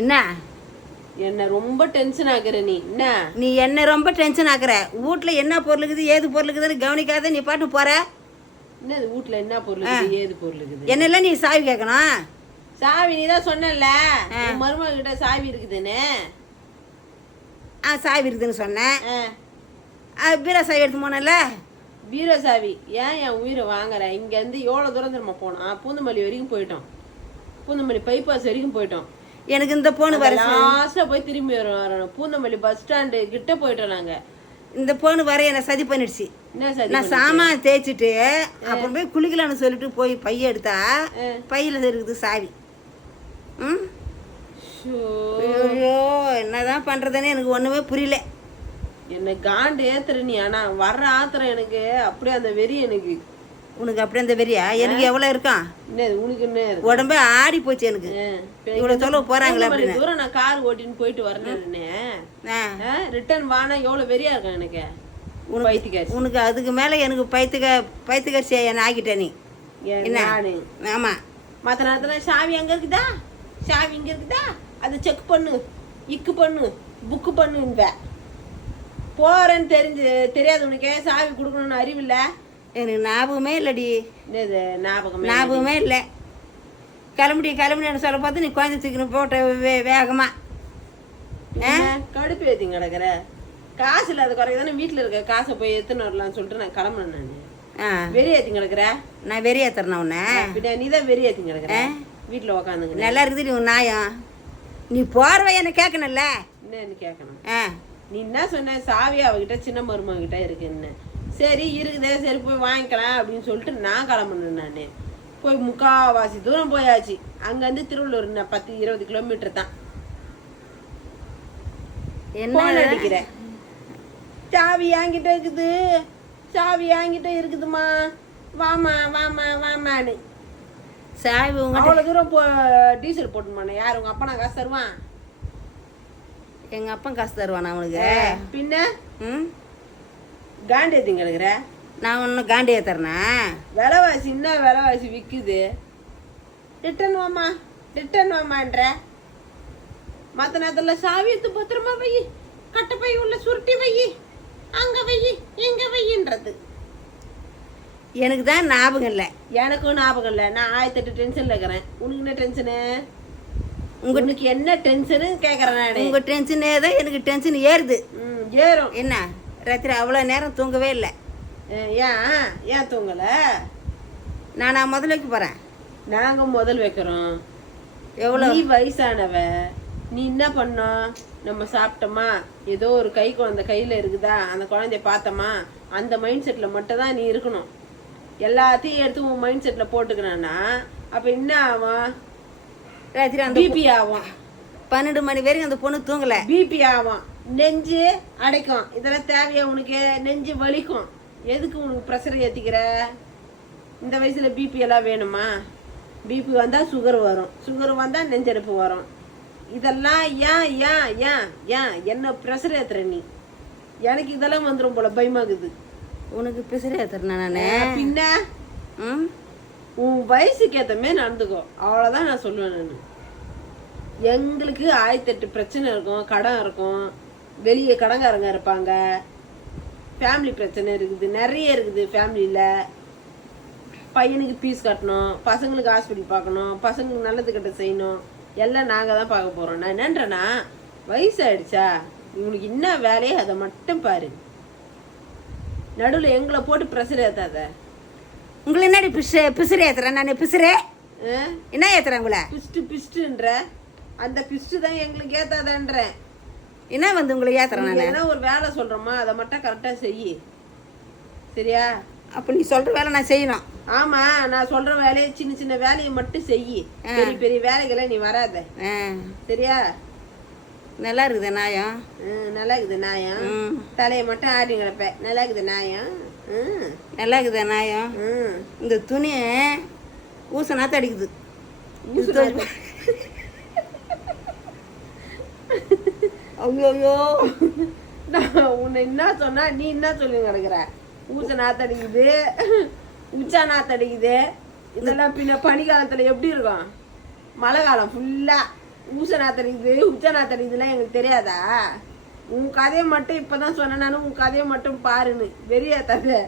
என்ன? என்ன ரொம்ப டென்ஷன் ஆகுற நீ. என்ன? நீ என்ன ரொம்ப டென்ஷன் ஆக்குற வீட்டில் என்ன பொருள் இருக்குது ஏது பொருள் இருக்குதுன்னு கவனிக்காத நீ பாட்டு போற. என்னது வீட்ல என்ன பொருள் இருக்குது ஏது பொருள் இருக்குது? என்னெல்லாம் நீ சாவி கேட்கணும்? சாவி நீ தான் சொன்னல மருமக கிட்ட சாவி இருக்குதுன்னு. ஆ சாவி இருக்குதுன்னு சொன்னேன். பீரா சாவி எடுத்து போனல பீரோ சாவி. ஏன் என் உயிரை வாங்குற இங்க இருந்து எவ்வளவு தூரம் தெரியுமா போனோம் பூந்தமல்லி வரைக்கும் போயிட்டோம். பூந்தமல்லி பைபாஸ் வரைக்கும் போயிட்டோம். எனக்கு இந்த போனு வர லாஸ்ட்ல போய் திரும்பி வரோம் பூந்தமல்லி பஸ் ஸ்டாண்டு கிட்ட போயிட்டோம் நாங்க. இந்த போனு வர என்னை சதி பண்ணிடுச்சு. நான் சாமான் தேய்ச்சிட்டு அப்புறம் போய் குளிக்கலாம்னு சொல்லிட்டு போய் பைய எடுத்தா பையில இருக்குது சாவி. ம்? ஷோ, ஐயோ என்னதான் பண்றதுன்னு எனக்கு ஒண்ணுமே புரியல. என்ன காண்டு ஏத்துற நீ ஆனா வர்ற ஆத்திரம் எனக்கு அப்படியே அந்த வெறி எனக்கு. உனக்கு அப்படி அந்த வெறியா? எனக்கு எவ்வளவு இருக்கான்? என்ன உனக்கு என்ன? உடம்பே ஆடி போச்சு எனக்கு. இவ்வளவு தொலைவு பூந்தமல்லி அப்படின்னு. தூரம் நான் கார் ஓட்டின்னு போயிட்டு வரணும்னு ரிட்டர்ன் வானா எவ்வளவு வெறியா இருக்கும் எனக்கு? பைத்தியக்காரி. உனக்கு அதுக்கு மேல எனக்கு பைத்துக்க பைத்துக்கரிசி என்ன ஆக்கிட்ட நீ? ஏன் நானு. ஆமா. மற்ற நேரத்துல சாவி அங்க இருக்குதா? சாவி இங்க இருக்குதா? அதை செக் பண்ணு. இக்கு பண்ணு. புக்கு பண்ணுன்ப போறேன்னு தெரிஞ்சு தெரியாது உனக்கே சாவி கொடுக்கணும்னு அறிவில்ல எனக்கு ஞாபகமே இல்லடி. ஞாபகமே ஞாபகமே இல்லை. கிளம்புடி கிளம்புடின்னு சொல்ல பார்த்து நீ குழந்தை தூக்கின்னு போட்ட வே வேகமா. என்ன? கடுப்பு ஏத்தி கிடக்குற. காசு இல்லாத குறைக்கு தானே வீட்டுல இருக்க காசை போய் எத்தனை வரலாம்னு சொல்லிட்டு நான் கிளம்புனேன் நானு. வெறி ஏத்தி கிடக்குற? நான் வெறியா தரணும் உன்னை. நீ தான் வெறி ஏத்தி கிடக்குற. வீட்டுல உக்காந்துங்க நல்லா இருக்குது உன் நாயம். நீ போறவ என்ன கேட்கணும்ல? என்னன்னு கேட்கணும்? நீ என்ன சொன்ன? சாவி அவகிட்ட சின்ன மருமக கிட்ட இருக்குன்னு சரி இருக்குதே சரி போய் வாங்கிக்கலாம் அப்படின்னு சொல்லிட்டு நான் கிளம்புனேன் நான். போய் முக்காவாசி தூரம் போயாச்சு. அங்கேருந்து திருவள்ளூர் பத்து இருபது கிலோமீட்டர் தான். என்ன? அடிக்கிறேன். சாவி என்கிட்ட இருக்குது. சாவி என்கிட்ட இருக்குதுமா வாமா வாமா வாமான்னு சாவி அவ்வளோ தூரம் போ டீசல் போட்டுமானே யார் உங்க அப்பா நான் காசு தருவான்? எங்க அப்பா காசு தருவானா அவனுக்கு? பின்ன? ம்? காண்டேத்தி கிடக்குற நான் ஒன்றும் காண்டியா தரேனா? விலைவாசி என்ன விலைவாசி விற்குது ரிட்டர்ன் வாமா ரிட்டர்ன் வாமான்ற மற்ற நேரத்தில் சாவி எடுத்து பத்திரமா வை கட்டை பை உள்ள சுருட்டி வை அங்க வை இங்க வைன்றது எனக்கு தான் ஞாபகம் இல்லை. எனக்கும் ஞாபகம் இல்லை. நான் ஆயிரத்தெட்டு டென்ஷன்ல இருக்கிறேன். உனக்கு என்ன டென்ஷனு உங்க உனக்கு என்ன டென்ஷனு கேட்குறேன் நான். உங்க டென்ஷனே தான் எனக்கு டென்ஷன் ஏறுது. ம் ஏறும். என்ன? ராத்திரி அவ்வளோ நேரம் தூங்கவே இல்லை. ஏன்? ஏன் தூங்கலை? நான் நான் முதலைக்கு போகிறேன் நாங்க முதல் வைக்கிறோம். எவ்வளோ நீ வயசானவ. நீ என்ன பண்ணோம் நம்ம சாப்பிட்டோமா? ஏதோ ஒரு கை குழந்தை கையில இருக்குதா? அந்த குழந்தைய பார்த்தோமா? அந்த மைண்ட் செட்ல மட்டும் தான் நீ இருக்கணும். எல்லாத்தையும் எடுத்து உன் மைண்ட் செட்ல போட்டுக்கிறான்னா அப்ப என்ன ஆகும் ராத்திரி அந்த பிபி ஆகும் பன்னெண்டு மணி வரைக்கும் அந்த பொண்ணு தூங்கலை. பிபி ஆகும் நெஞ்சு அடைக்கும். இதெல்லாம் தேவையா உனக்கு? நெஞ்சு வலிக்கும். எதுக்கு உனக்கு ப்ரெஷர் ஏத்திக்கிற? இந்த வயசுல பிபி எல்லாம் வேணுமா? பிபி வந்தா சுகர் வரும். சுகர் வந்தா நெஞ்செடுப்பு வரும். இதெல்லாம் ஏன் ஏன் ஏன் ஏன்? என்ன ப்ரெஷர் ஏத்துற நீ? எனக்கு இதெல்லாம் வந்துடும் போல பயமாகுது. உனக்கு பிசிறே தரேன் நான்? பின்ன? ம்? உன் வயசுக்கு மாதிரி நடந்துக்கோ. அவ்வளவுதான் நான் சொல்லுவேன் நான். எங்களுக்கு ஆயிரத்தெட்டு பிரச்சனை இருக்கும் கடன் இருக்கும். வெளியே கடன்காரங்க இருப்பாங்க. ஃபேமிலி பிரச்சனை இருக்குது. நிறைய இருக்குது ஃபேமிலியில் பையனுக்கு ஃபீஸ் கட்டணும். பசங்களுக்கு ஹாஸ்பிட்டல் பார்க்கணும். பசங்களுக்கு நல்லது கட்ட செய்யணும். எல்லாம் நாங்கள் தான் பார்க்க போகிறோம் நான் என்னன்றேன்னா வயசாயிடுச்சா? இவனுக்கு என்ன வேலையோ அதை மட்டும் பாரு. நடுவில் எங்களை போட்டு ப்ரெஷர் ஏத்தாத. உங்களை என்னடி பிசு பிசிறே ஏத்துறேன்? நான் பிசிறே. என்ன ஏத்துறேன் உங்களை? பிஸ்டு பிஸ்டுன்ற அந்த பிஸ்டு தான் எங்களுக்கு ஏத்தாதன்றேன். என்ன வந்து உங்களை ஏத்துறேன் நான்? என்ன ஒரு வேலை சொல்றோமா அதை மட்டும் கரெக்டா செய். சரியா? அப்போ நீ சொல்கிற வேலை நான் செய்யணும். ஆமா நான் சொல்ற வேலையை சின்ன சின்ன வேலையை மட்டும் செய். பெரிய பெரிய வேலைகளை நீ வராத. சரியா? நல்லா இருக்குது நாயம். நல்லா இருக்குது நாயம். தலையை மட்டும் ஆடி கிடப்ப நல்லா இருக்குது நாயம். நல்லா இருக்குது நாயம். இந்த துணி ஊச நாத்த அடிக்குது ஊசுனா- ஐயோ நான் உன்னை என்ன சொன்னா நீ என்ன சொல்லி கிடக்குற? ஊச நாத்தடிக்குது உச்சா நாத்தடிக்குது இதெல்லாம் பின்ன பனிக்காலத்தில் எப்படி இருக்கும்? மழை காலம் ஃபுல்லாக ஊச நாத்தடிக்குது உச்ச நாத்தடிக்குதுலாம் எங்களுக்கு தெரியாதா? உன் கதையை மட்டும் இப்போ தான் நானு உன் கதையை மட்டும் பாருன்னு. வெறியா தந்தை